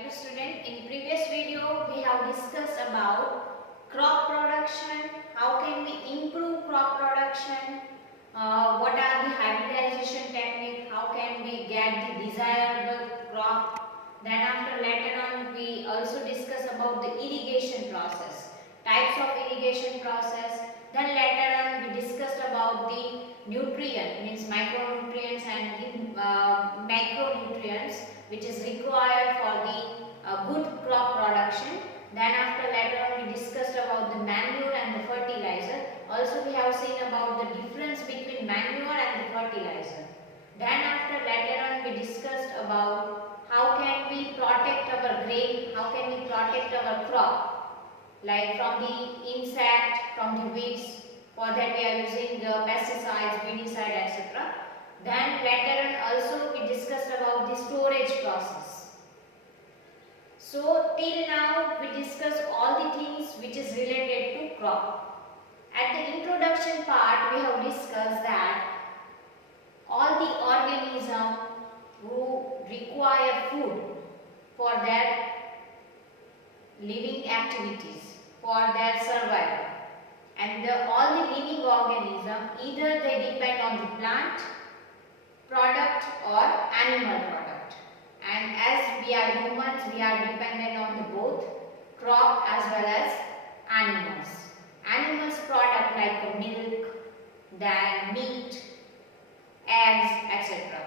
Hello student, in previous video we have discussed about crop production, how can we improve crop production, what are the hybridization technique, how can we get the desirable crop. Then after later on we also discuss about the irrigation process, types of irrigation process. Then later on we discussed about the nutrient means micronutrients and the macronutrients which is required for the good crop production. Then after later on we discussed about the manure and the fertilizer. Also we have seen about the difference between manure and the fertilizer. Then after later on we discussed about how can we protect our grain, how can we protect our crop, like from the insect, from the weeds. For that we are using the pesticides, weedicide, etc. Then later on also we discussed about the storage process. So till now we discussed all the things which is related to crop. At the introduction part we have discussed that all the organisms who require food for their living activities, for their survival, and all the living organisms either they depend on the plant product or animal product, and as we are humans we are dependent on the both crop as well as animals product like milk, then meat, eggs, etc.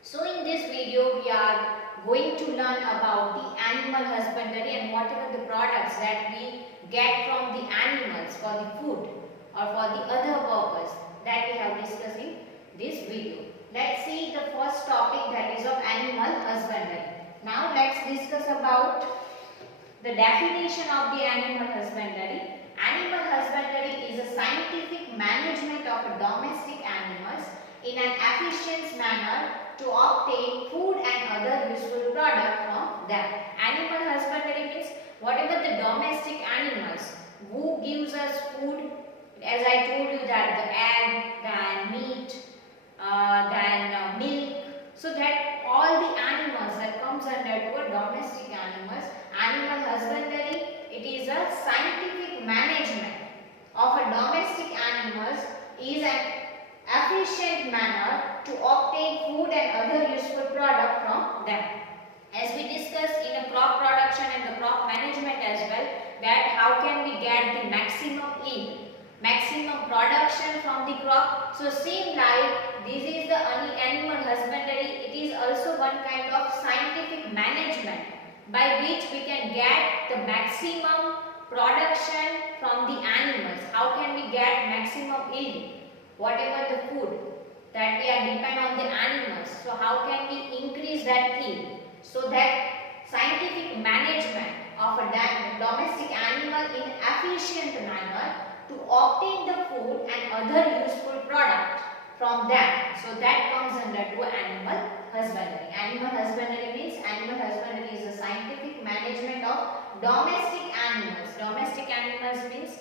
So in this video we are going to learn about the animal husbandry and whatever the products that we get from the animals for the food or for the other purpose that we have discussed in this video. Let's see the first topic, that is of animal husbandry. Now let's discuss about the definition of the animal husbandry. Animal husbandry is a scientific management of domestic animals in an efficient manner to obtain food and other useful product from them. Animal husbandry means whatever the domestic animals who gives us food, as I told you that the egg, then meat, then milk, so that all the animals that comes under to domestic animals. Animal husbandry, it is a scientific management of a domestic animals is an efficient manner to obtain food and other useful product from them. As we discussed in a crop production and the crop management as well, that how can we get the maximum yield, maximum production from the crop. So same like this is the animal husbandry, it is also one kind of scientific management by which we can get the maximum production from the animals. How can we get maximum yield, whatever the food that we are depend on the animals, so how can we increase that yield? So that scientific management of a domestic animal in efficient manner to obtain the food and other useful product from them. So that comes under to animal husbandry. Animal husbandry means animal husbandry is a scientific management of domestic animals. Domestic animals means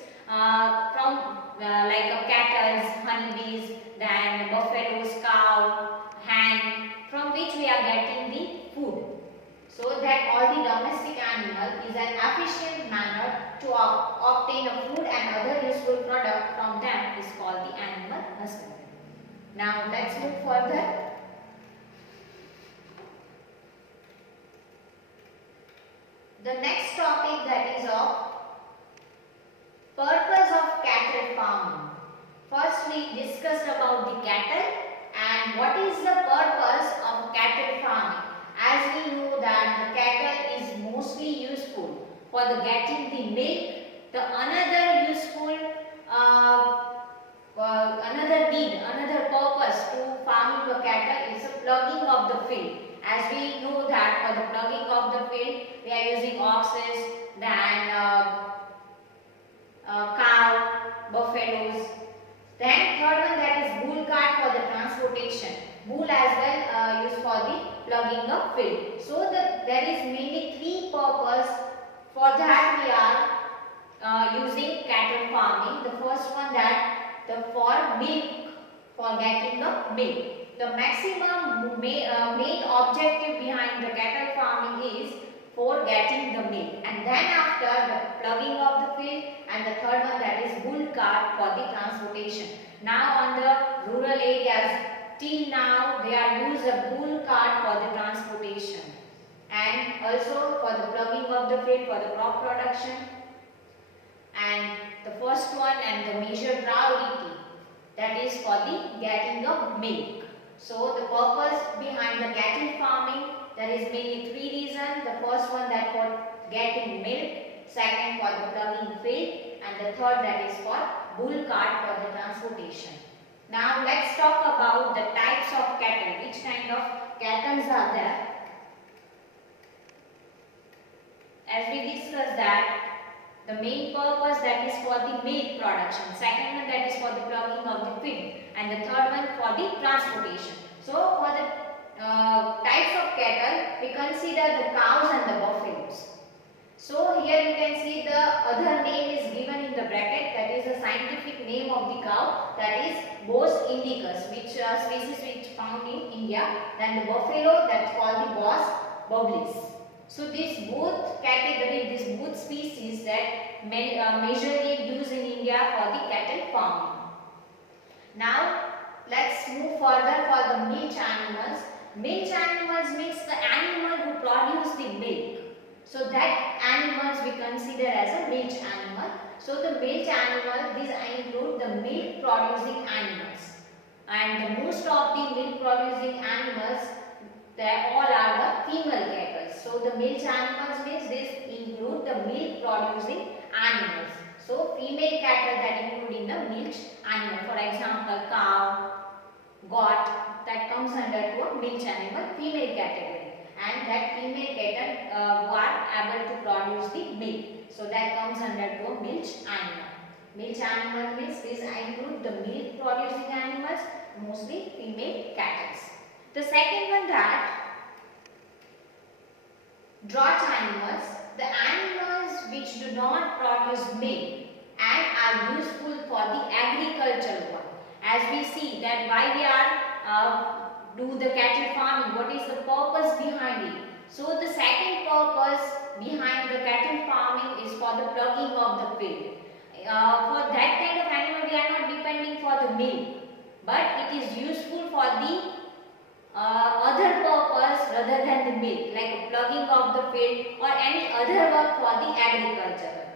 from like cattle, honeybees, then buffaloes, cow, hen, from which we are getting the food. So that all the domestic animal is an efficient manner to obtain a food and other useful product from them is called the animal husbandry. Now let's move further. The next topic, that is of purpose of cattle farming. First we discussed about the cattle and what is the purpose of cattle farming. As we know that the cattle is mostly useful for the getting the milk. The another useful another need, another purpose to farming the cattle is the plugging of the field. As we know that for the plugging of the field we are using oxes, then cow, buffaloes. Then third one, that is bull cart for the transportation. Bull as well used for the plugging of field. So there is mainly three purpose for that we are using cattle farming. The first one, that for milk, for getting the milk. The maximum main objective behind the cattle farming is for getting the milk, and then after the plugging of the field, and the third one that is bull cart for the transportation. Now on the rural areas, till now they are use a bull cart for the transportation, and also for the plugging of the field for the crop production. And the first one and the major priority, that is for the getting of milk. So the purpose behind the cattle farming, there is mainly three reasons. The first one that for getting milk, second for the plugging field, and the third that is for bull cart for the transportation. Now let's talk about the types of cattle, which kind of cattle are there. As we discussed that the main purpose that is for the milk production, second one that is for the plugging of the field, and the third one for the transportation. So for the types of cattle, we consider the cows and the buffaloes. So here you can see the other name is given in the bracket, that is the scientific name of the cow, that is Bos indicus, which species which found in India. Then the buffalo, that's called the Bos bubblis. So these both category, these both species that majorly used in India for the cattle farming. Now let's move further for the milch animals. Milch animals means the animal who produce the milk. So that animals we consider as a milch animal. So the milch animal, these include the milk producing animals. And the most of the milk producing animals, they all are the female cattle. So the milch animals means this include the milk producing animals. So female cattle that include in the milch animal. For example, cow, goat, that comes under to a milch animal, female category. And that female cattle who are able to produce the milk. So that comes under to a milch animal. Milch animal means this include the milk producing animals, mostly female cattle. The second one that draught animals, the animals which do not produce milk and are useful for the agricultural work. As we see that why we are do the cattle farming, what is the purpose behind it. So the second purpose behind the cattle farming is for the plugging of the field. For that kind of animal we are not depending for the milk, but it is useful for the other purpose rather than the milk, like plugging of the field or any other work for the agriculture.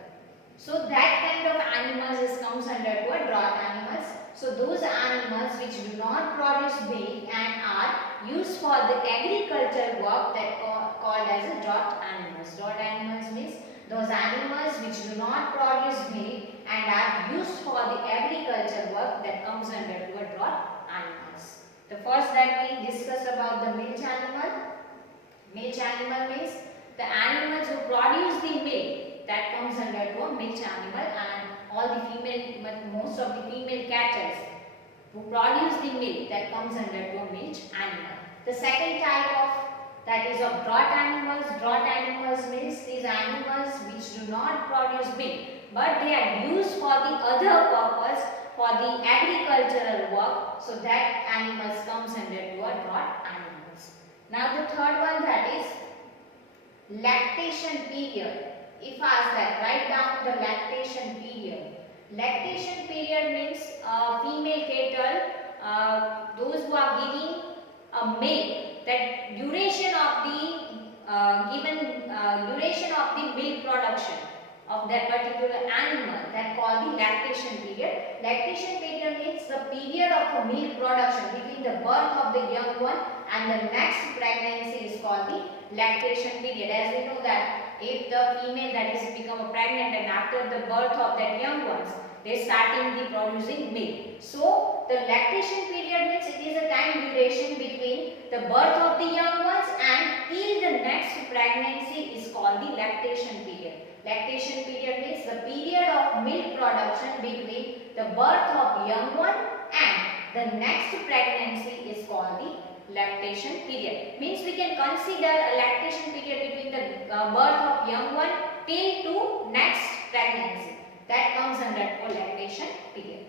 So that kind of animals is comes under to a draught animals. So those animals which do not produce milk and are used for the agricultural work, that called as a draught animals. Draught animals means those animals which do not produce milk and are used for the agricultural work, that comes under to a draught animals. The first that we discuss about the milch animal. Milch animal means the animals who produce the milk, that comes under to a milch animal, and all the female, most of the female cattle who produce the milk, that comes under to a milch animal. The second type of that is of draught animals. Draught animals means these animals which do not produce milk, but they are used for the other purpose, for the agricultural work. So that animals comes under to a draught animals. Now the third one, that is lactation period. If asked that, write down the lactation period. Lactation period means female cattle, those who are giving milk, that duration of the duration of the milk production of that particular animal, that called the lactation period. Lactation period means the period of milk production between the birth of the young one and the next pregnancy is called the lactation period. As we know that if the female that is become pregnant and after the birth of that young ones, they starting the producing milk. So the lactation period means it is a time duration between the birth of the young ones and till the next pregnancy is called the lactation period. Lactation period means the period of milk production between the birth of young one and the next pregnancy is called the lactation period. Means we can consider a lactation period between the birth of young one till to next pregnancy. That comes under lactation period.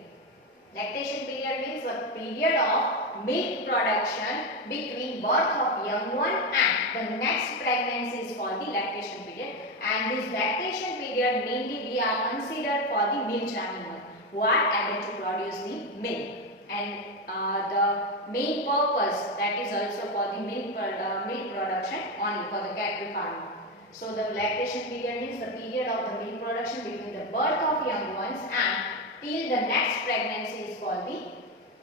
Lactation period means the period of milk production between birth of young one and the next pregnancy is called the lactation period. And this lactation period mainly we are considered for the milk animal who are able to produce the milk. And the main purpose that is also for the milk production only for the cattle farming. So the lactation period is the period of the milk production between the birth of young ones and till the next pregnancy is called the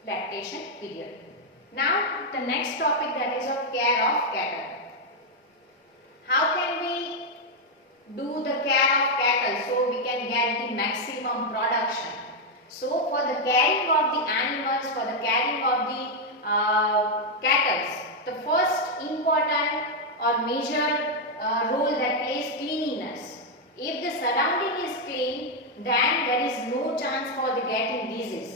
lactation period. Now the next topic, that is of care of cattle. How can we do the care of cattle so we can get the maximum production? So for the caring of the animals, for the caring of the cattle, the first important or major role that plays cleanliness. If the surrounding is clean, then there is no chance for the getting disease.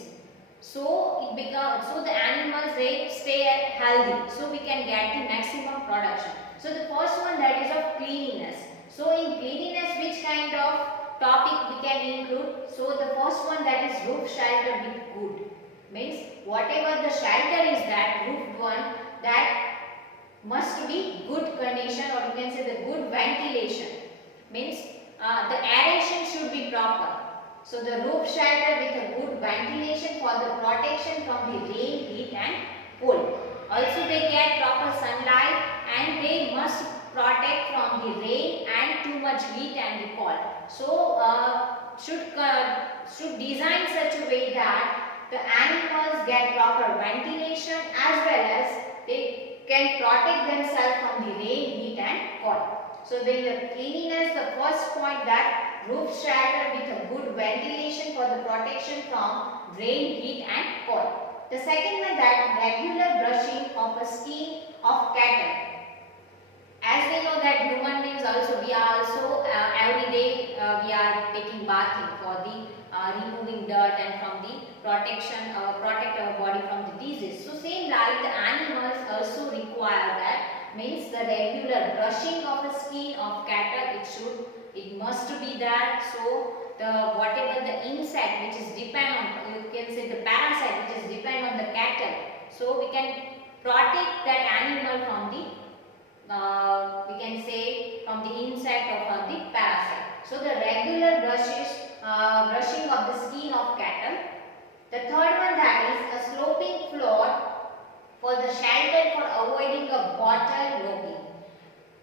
So the animals, they stay healthy, so we can get the maximum production. So the first one, that is of cleanliness. So in cleanliness, which kind of topic we can include? So the first one, that is roof shelter with good. Means whatever the shelter is, that roofed one, that must be good condition, or you can say the good ventilation. Means the aeration should be proper. So the roof shelter with a good ventilation for the protection from the rain, heat and cold. Also they get proper sunlight, and they must protect from the rain and too much heat and the cold. So should design such a way that the animals get proper ventilation, as well as they can protect themselves from the rain, heat and cold. So the cleanliness, the first point, that roof shelter with a good ventilation for the protection from rain, heat and cold. The second one, that regular brushing of the skin of cattle. As we know that human beings also, we are also every day we are taking bathing for the removing dirt and from the protection, protect our body from the disease. So same like the animals also require that. Means the regular brushing of the skin of cattle, it must be there. So the whatever the insect which is depend on, you can say the parasite which is depend on the cattle, so we can protect that animal from the we can say from the insect or from the parasite. So the regular brushing of the skin of cattle. The third one, that is a sloping floor for the shelter for avoiding a water logging.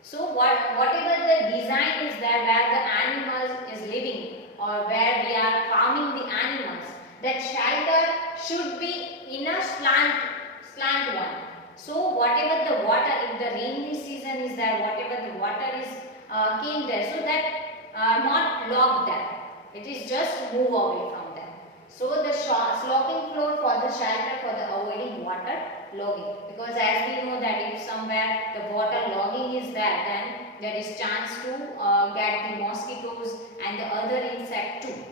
So whatever the design is there where the animals is living or where we are farming the animals, that shelter should be in a slant one. So whatever the water, if the rainy season is there, whatever the water is came there, so that not log there, it is just move away from them. So the sloping floor for the shelter for the avoiding water logging, because as we know that if somewhere the water logging is there, then there is chance to get the mosquitoes and the other insect too,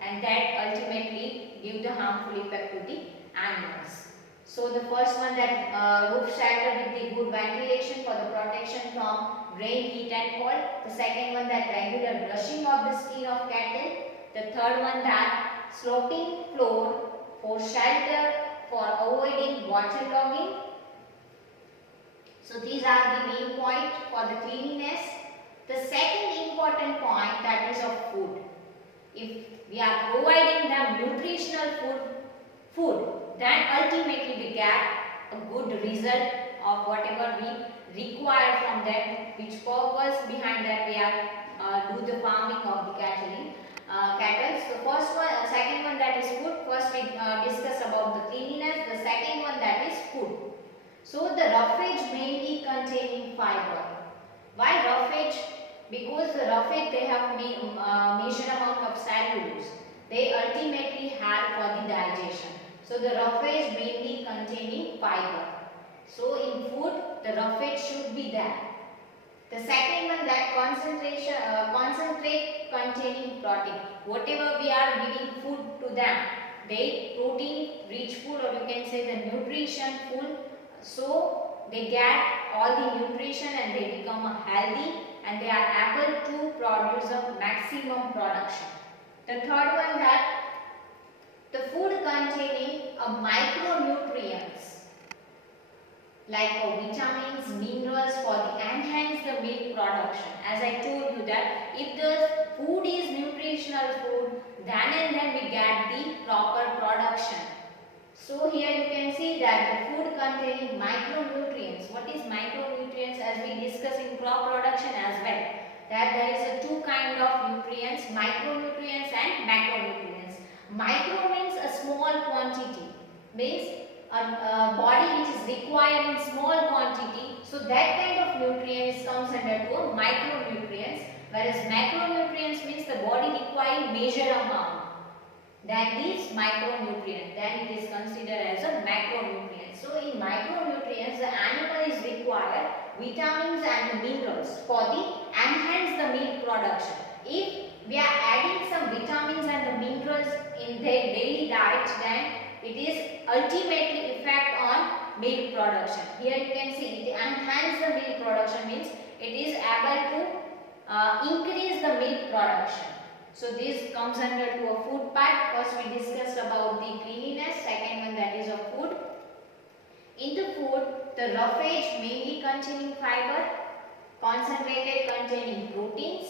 and that ultimately give the harmful effect to the animals. So the first one, that roof shelter with the good ventilation for the protection from rain, heat and cold. The second one, that regular brushing of the skin of cattle. The third one, that sloping floor for shelter for avoiding waterlogging. So these are the main points for the cleanliness. The second important point, that is of food. If we are providing them nutritional food, then ultimately we get a good result of whatever we require from them, which purpose behind that we are do the farming of the cattle. So first one, second one, that is food. First we discuss about the cleanliness. The second one, that is food. So the roughage mainly containing fiber. Why roughage? Because the roughage, they have measure amount of cellulose. They ultimately help for the digestion. So the roughage mainly containing fiber. So in food, the roughage should be there. The second one, that concentrate containing protein. Whatever we are giving food to them, they protein rich food, or you can say the nutrition food. So they get all the nutrition and they become healthy and they are able to produce a maximum production. The third one, that the food containing a micronutrients. like vitamins, minerals for the enhance the milk production. As I told you that if the food is nutritional food, then and then we get the proper production. So here you can see that the food containing micronutrients. What is micronutrients? As we discuss in crop production as well, that there is a two kind of nutrients, micronutrients and macronutrients. Micro means a small quantity, means a body which is required in small quantity. So that kind of nutrients comes under to a micronutrients, whereas macronutrients means the body requiring major amount. Then these micronutrients, then it is considered as a macronutrient. So in micronutrients, the animal is required vitamins and the minerals for the enhance the milk production. If we are adding some vitamins and the minerals in their daily diet, then it is ultimately effect on milk production. Here you can see it enhance the milk production means it is able to increase the milk production. So this comes under to a food part. First we discussed about the cleanliness, second one that is a food. In the food, the roughage mainly containing fiber, concentrated containing proteins,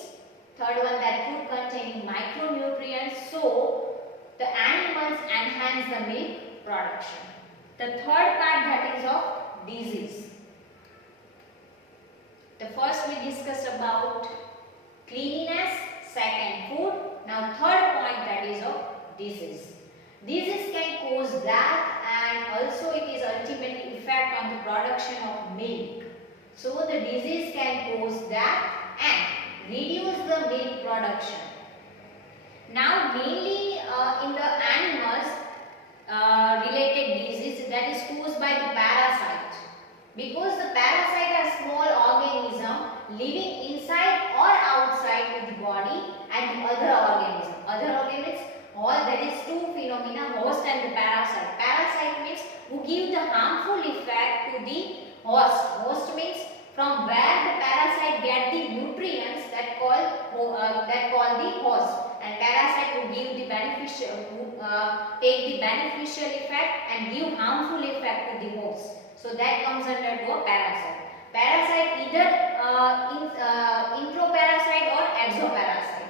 third one that food containing micronutrients, so the animals enhance the milk production. The third part that is of disease. The first we discussed about cleanliness, second food, now third point that is of disease. Disease can cause death and also it is ultimately effect on the production of milk. So the disease can cause death and reduce the milk production. Now mainly in the animals related disease that is caused by the parasite, because the parasite are small organism living inside or outside of the body and the other organism. Other organisms, or there is two phenomena, host and the parasite. Parasite means who give the harmful effect to the host. Host means from where the parasite get the nutrients that call the host, and parasite will give the beneficial take the beneficial effect and give harmful effect to the host. So that comes under to a parasite. Parasite either introparasite or exoparasite.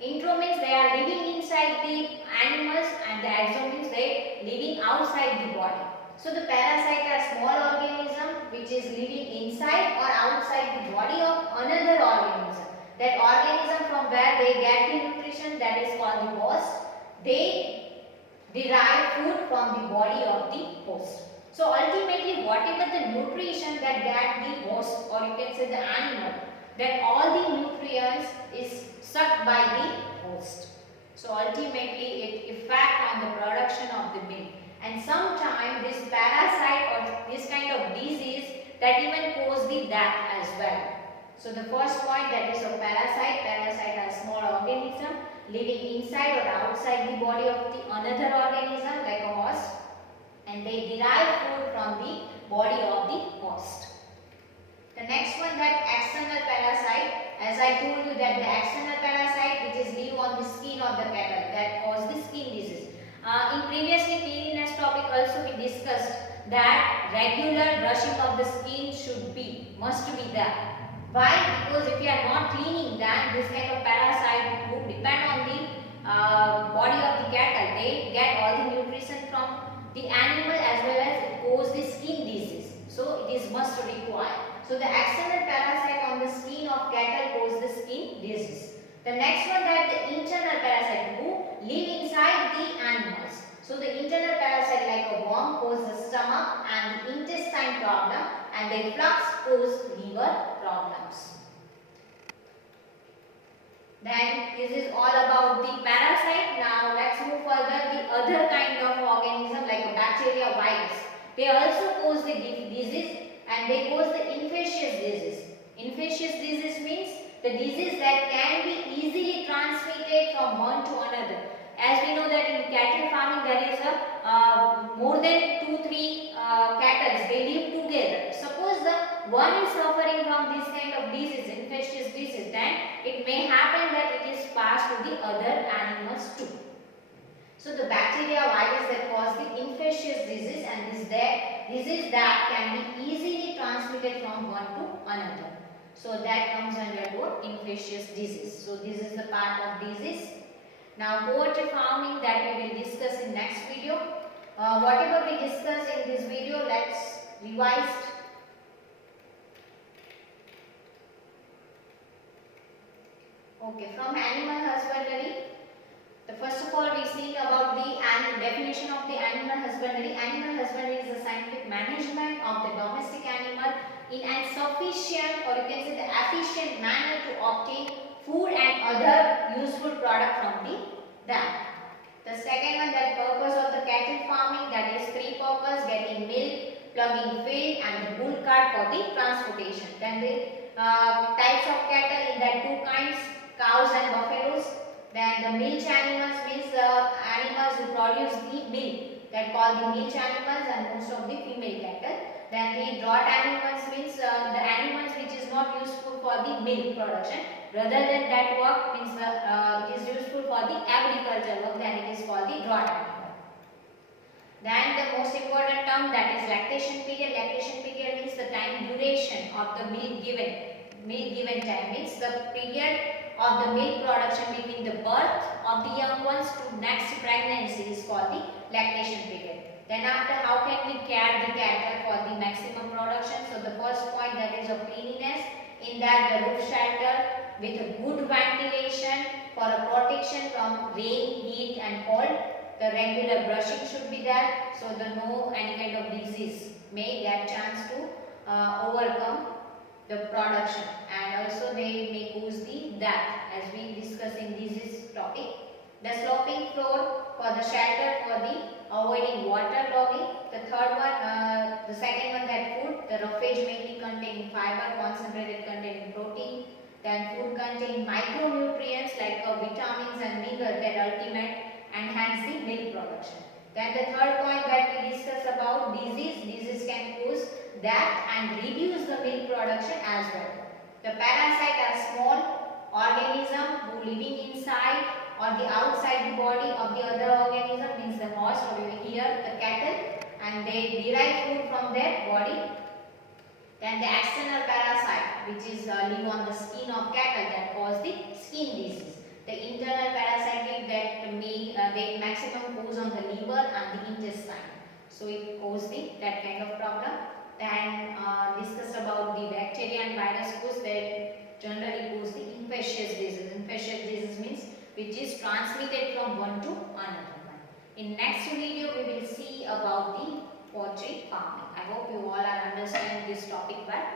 Intro means they are living inside the animals and the exo means they living outside the body. So the parasite are small organism which is living inside or outside the body of another organism. That organism from where they get the nutrition, that is called the host. They derive food from the body of the host. So ultimately whatever the nutrition that get the host, or you can say the animal, that all the nutrients is sucked by the host. So ultimately it effect on the production of the milk. And sometimes this parasite or this kind of disease that even cause the death as well. So the first point that is a parasite. Parasite are small organism living inside or outside the body of the another organism like a host, and they derive food from the body of the host. The next one, that external parasite. As I told you that the external parasite which is live on the skin of the cattle that cause the skin disease. In previously cleanliness topic also we discussed that regular brushing of the skin must be there. Why? Because if you are not cleaning, then this kind of parasite would depend on the body of the cattle. They get all the nutrition from the animal as well as it cause the skin disease. So it is must required. So the external parasite on the skin of cattle cause the skin disease. The next one, that the internal parasite who live inside the animals. So the internal parasite like a worm cause the stomach and the intestine problem, and the flux cause liver problems. Then this is all about the parasite. Now let's move further. The other kind of organism like a bacteria, virus. They also cause the disease, and they cause the infectious disease. Infectious disease means the disease that can be easily transmitted from one to another. As we know that in cattle farming there is a more than 2-3 cattle, they live together. Suppose the one is suffering from this kind of disease, infectious disease, then it may happen that it is passed to the other animals too. So the bacteria, virus that cause the infectious disease, and this disease that can be easily transmitted from one to another. So that comes under to infectious disease. So this is the part of disease. Now poultry farming that we will discuss in next video. Whatever we discuss in this video, let's revise. Okay, from animal husbandry. First of all, we see about the definition of the animal husbandry. Animal husbandry is the scientific management of the domestic animal in a sufficient, or you can say the efficient manner to obtain food and other useful product from them. The second one, that purpose of the cattle farming, that is three purpose: getting milk, plugging feed, and the bull cart for the transportation. Then the types of cattle, in that two kinds, cows and buffaloes. Then the milch animals means the animals who produce the milk, that called the milch animals, and most of the female cattle. Then the draught animals means the animals which is not useful for the milk production. Rather than that work means it is useful for the agriculture work, then it is called the draught animal. Then the most important term, that is lactation period. Lactation period means the time duration of the milk given. Milk given time means the period of the milk production between the birth of the young ones to next pregnancy is called the lactation period. Then after, how can we care the cattle for the maximum production? So the first point, that is of cleanliness, in that the roof shelter with a good ventilation for a protection from rain, heat and cold. The regular brushing should be there, so the no any kind of disease may get chance to overcome the production, and also they may cause the death, as we discuss in this topic. The sloping floor for the shelter for the avoiding water logging. The third one, the second one, that food, the roughage mainly containing fiber, concentrated containing protein. Then food containing micronutrients like vitamins and minerals that ultimate enhance the milk production. Then the third point that we discuss about disease. Disease can cause death and reduce the milk production as well. The parasite are small organism who living inside or the outside the body of the other organism, means the horse or here the cattle, and they derive food from their body. Then the external parasite, which is live on the skin of cattle, that cause the skin disease. The internal parasite that may they maximum cause on the liver and the intestine, so it cause that kind of problem. Then discuss about the bacteria and virus cause that generally cause the infectious disease. Infectious disease means which is transmitted from one to another one. In next video we will see about the poultry farming. I hope you all are understanding this topic well.